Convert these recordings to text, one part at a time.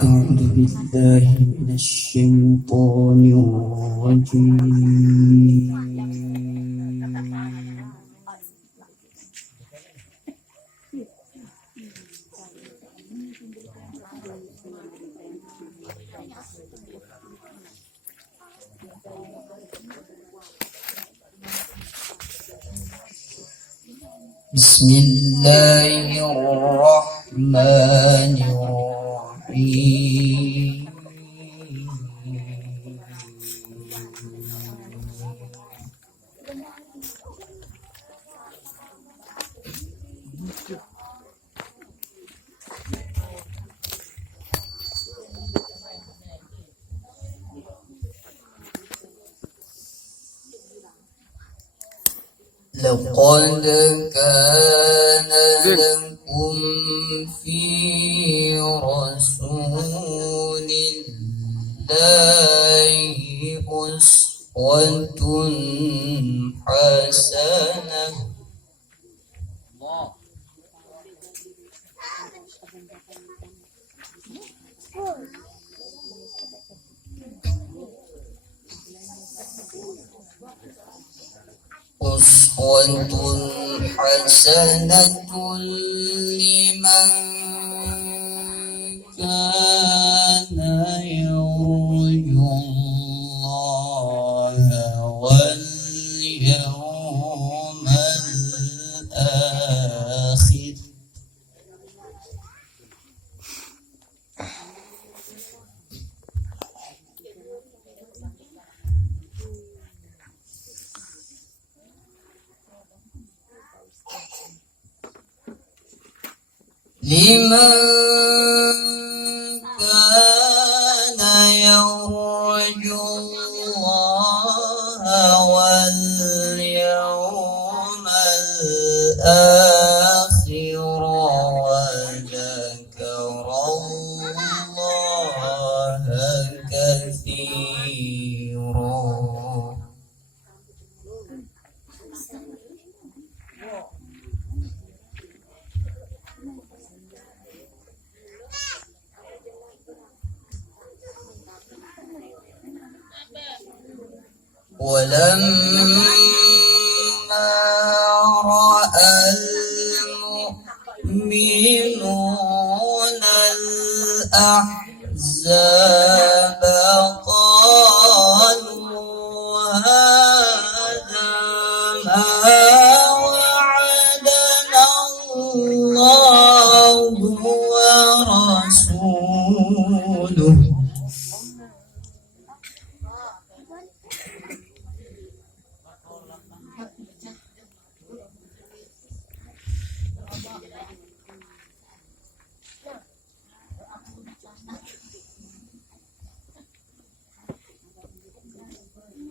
أعوذ بالله من الشيطان الرجيم. بسم الله الرحمن الرحيم. لقد كان لكم في رسول الله أسوة حسنة لمن كان يرجو الله واليوم الآخر. لمن كان يرجو الله واليوم الآخر وذكر الله كثيرا. ولما رأى المؤمنون الأحزاب قالوا هذا ما وعدنا الله ورسوله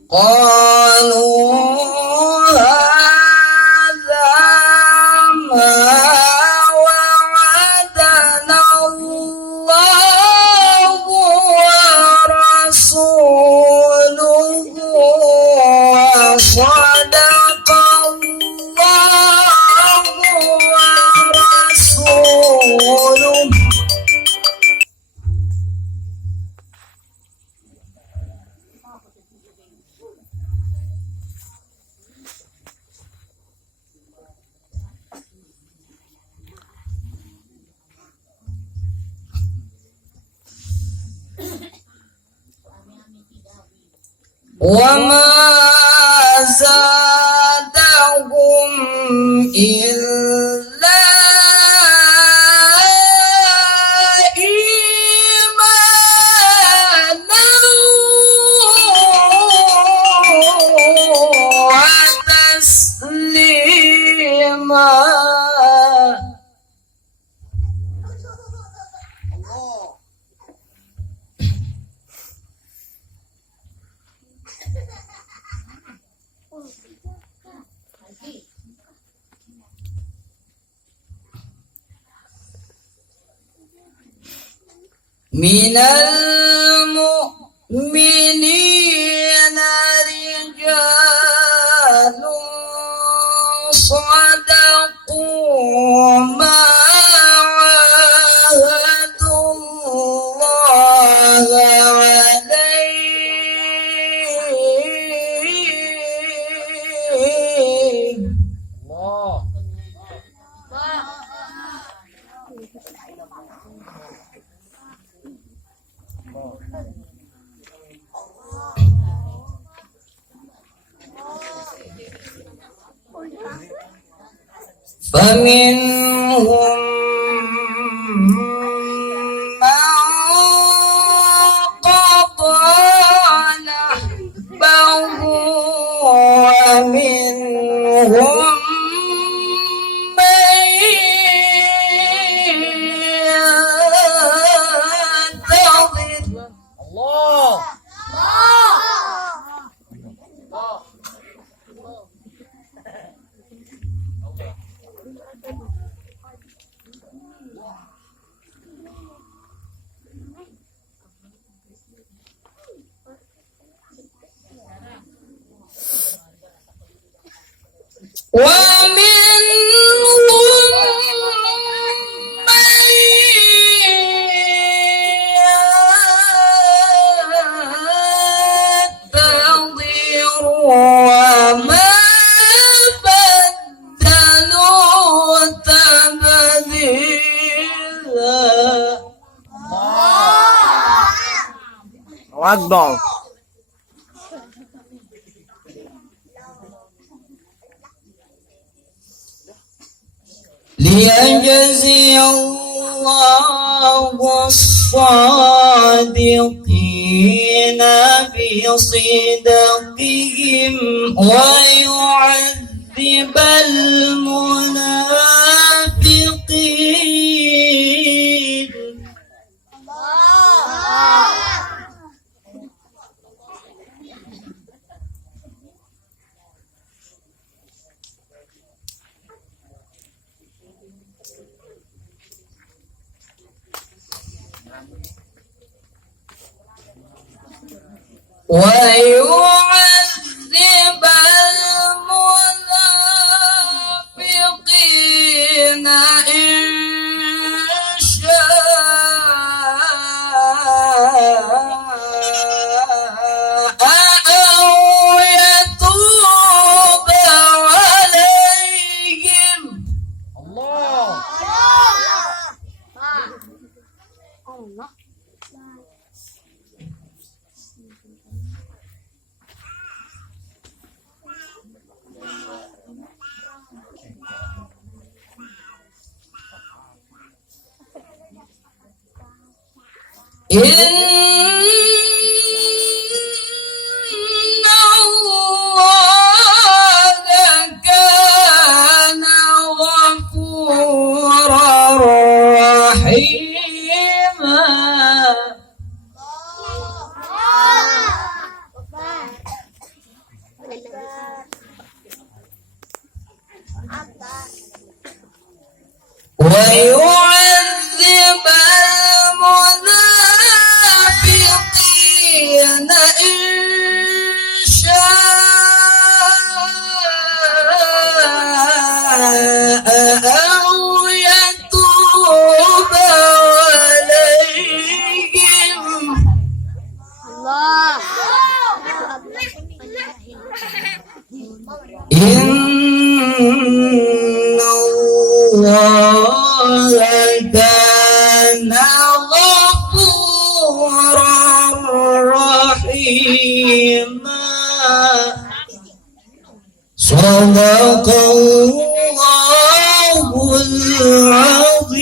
قالوا هذا ما وعدنا الله ورسوله وصدق الله ورسوله. وما زادهم إلا إيمانا وتسليما. من المؤمنين رجال صدقوا ما عاهدوا الله فمنهم من قضى نحبه ومنهم من ينتظر. الله ومنهم من ينتظر وما بدلوا تبديلا. الله أكبر. ليجزي الله الصادقين بصدقهم ويعذب المنافقين. ويعذب المنافقين إن شاء أو يتوب عليهم. الله إن الله كان غفورا رحيما. ويعذب المنافقين إن شاء أو يتوب عليهم. الله إن الله كان غفورا رحيما. صدق الله العظيم.